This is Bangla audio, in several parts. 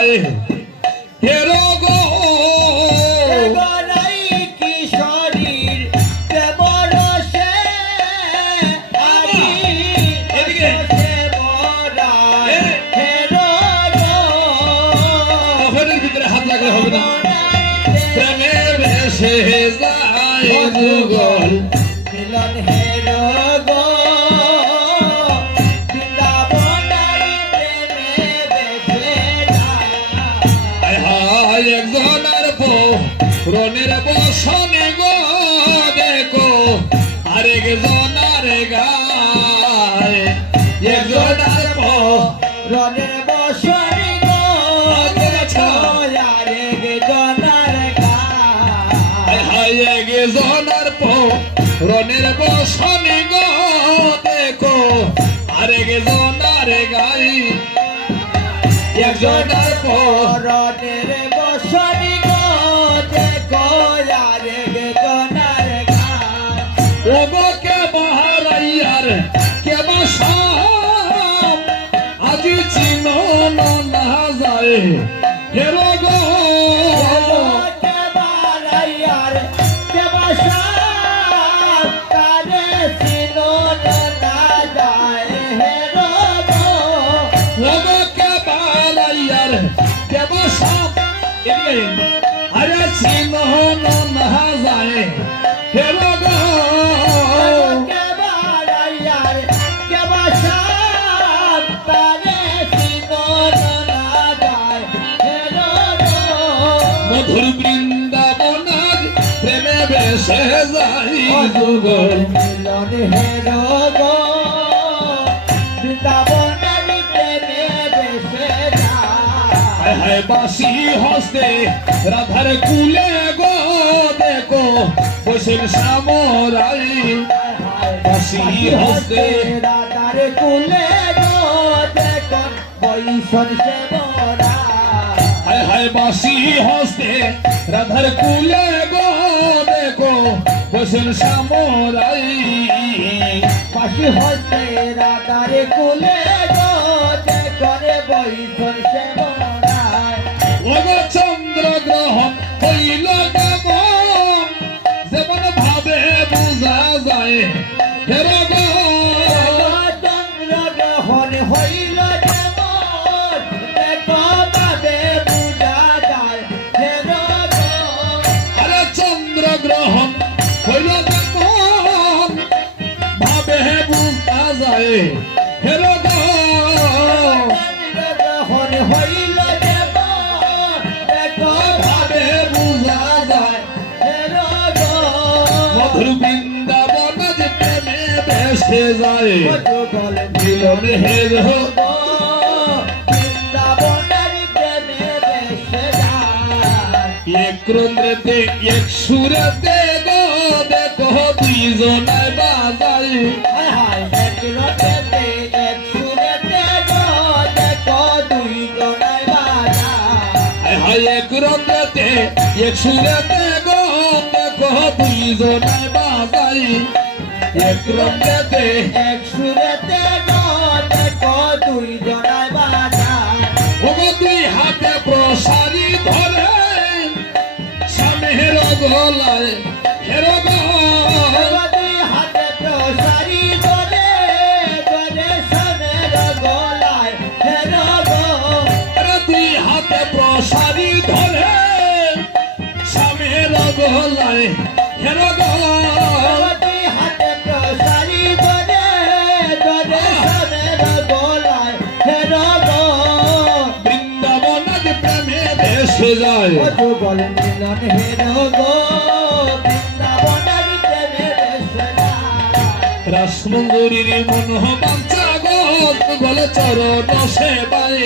যায় হেরো গো যুগল মিলন হেরো গো বৃন্দাবনারি প্রেমে বেঁচে যায় হায় একজনের রনের বসনে গো দেখো আরেকজনের গায় একজনের রনের বসনে গো দেখো আরেকজনের গায় হায় একজনের রনের বসনে গো দেখো আরেকজনের গাই একজনের রনের বসনে গো দেখো আরেকজনের গায় ওগোকে বাহারাইয়ার কে বাসাম আজি চিনো না যায় হেরো গো আরে চিনো না যায় হেরো গো মধুর বৃন্দাবনার প্রেমে বেসে যাই যুগল মিলন হেরো গো বৃন্দাবনারি প্রেমে বেসে যায় হায় বাসি হস্তে রাধার কুলে গো দেখো বসেন সামরাই বাসি হস্তে রাধার কুলে গো দেখো বৈশন সে মোরা হায় হায় বাসি হস্তে রাধার কুলে গো দেখো বসেন সামরাই বাসি হস্তে রাধার কুলে গো দেখো বৈশন সে মোরা ওগো চন্দ্র গ্রহণ হইল কেমন যেমন ভাবে বোঝা যায় হেরো গো চন্দ্রগ্রহণ হইল যেমন দেখো ভাবে বুঝা যায় হেরো গো আরে চন্দ্র গ্রহণ হইল কেমন ভাবে বোঝা যায় হেরো গো চন্দ্রগ্রহণ হইল যেমন দেখো ভাবে বোঝা যায় হেরো গো মধুর বৃন্দাবন যে প্রেমে বেসে যায় যুগল মিলন হেরো গো বৃন্দাবনারি প্রেমে বেসে যায় এক রন্ধ্রেতে এক সুরেতে গো দেখো দুইজনায় বাজাই হায় হায় এক রটেতে এক সুরেতে গো দেখো দুইজনায় বাজায় হায় এক রন্ধ্রেতে এক সুরেতে গো দেখো দুইজনায় বাজাই এক রন্ধ্রেতে এক সুরেতে গো দেখো দুইজনায় বাজায় ওগো দুই হাতে প্রসারি ধরে স্বামীর গলায় হেরো গো দুই হাতে প্রসারি ধরে ধরে সমের গলায় হেরো গো আরে দুই হাতে প্রসারি ধরে স্বামীর গলায় হেরো গো দুই হাতে প্রসারি ধরে ধরে সমের গলায় হেরো গো বৃন্দাবনাদ প্রেমে বেসে যায় যুগল মিলন হেরো গো বৃন্দাবনারি প্রেমে বেসে যায় রাসমঙ্গরীর মন বাঞ্চা গো গলে চরণ সেবায়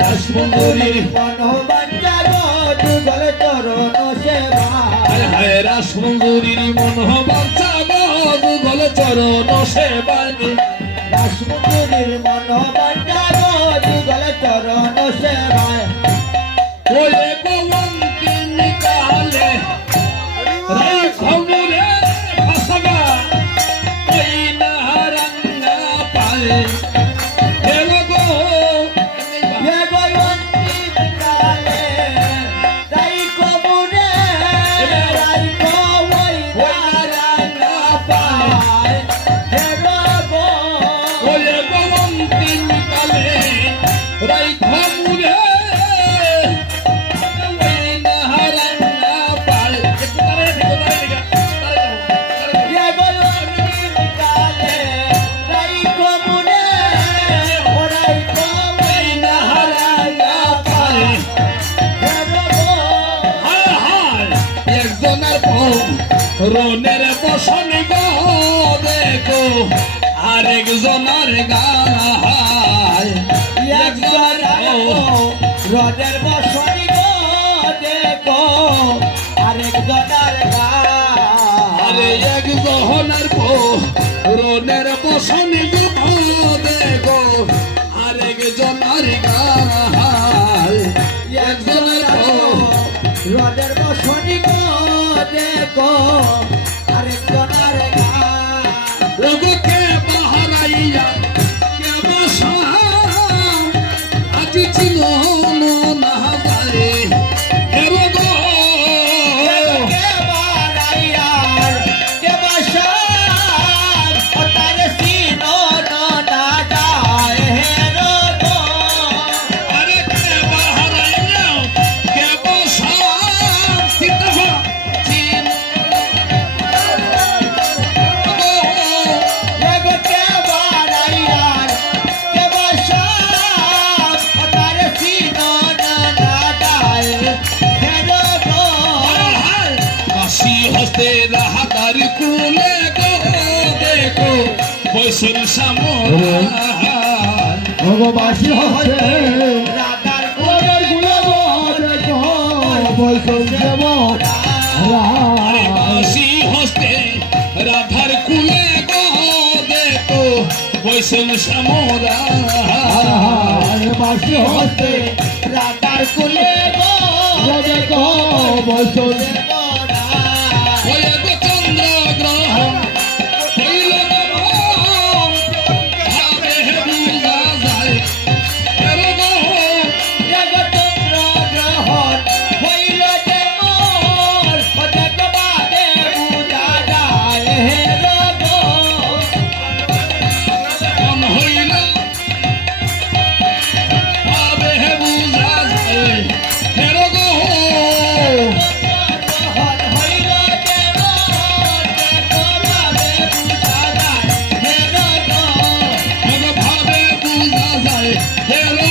রাসমঙ্গরীর মনোবাঞ্ছা গো যুগল চরণ সেবা হায় হায় রাসমঙ্গরীর মন বাঞ্চা গো গলে চরণ সেবায় রাসমুকুরির মনোবাঞ্ছা গো যুগল চরণ সেবায় ওরে গোবন্তি নিকালে রাই খবরে ভাসবা ওই নারাঙ্গা পায় হেলো গো হে গয়ন্তি রনের বসন গো দেখো আরেকজনের গায় একজন রদের বসনি গো দেখো আরেকজনের আরে একজনের রনের বসন গো দেখো আরেকজনের গায় একজনের রদের বসনি গো দেখো আরেকজনের ওগোকে বাহারাইয়া কে বসা আজ ছিল না যায় হেরো গো কে বাড়াইয়ার কে বাসা তার সিনো না যায় হেরো গো আরে কে বাহারাইয়া কে বসা সিদ্ধা চিন এগো কে বাড়াইয়ার কে বাসা তার সিনো না যায় হেরো গো কাশি হস্তে রাহাতার কুলে গো দেখো বৈশুল সামরান ভগবাসী হচ্ছে রাধার কোলের গুলো দেখো বৈষ্ণব দেব আরে কাশি হস্তে রাধার কুলে গো দেখো বৈশুল সামরান বাসী হচ্ছে রাধার কোলে গো দেখো বৈষ্ণব দেব ওই গো চন্দ্র গ্রহণ হইল না মন, ভাবে বুঝা যায় হেরো গো জগতন্দ্র গ্রহণ হইল যে মোর দেখবাদে বুঝা যায় হেরো গো মন হইল ভাবে বুঝা যায় হেরো গো গ্রহণ হইল যে মোর দেখবাদে বুঝা যায় হেরো গো মন ভাবে বুঝা যায় হেরো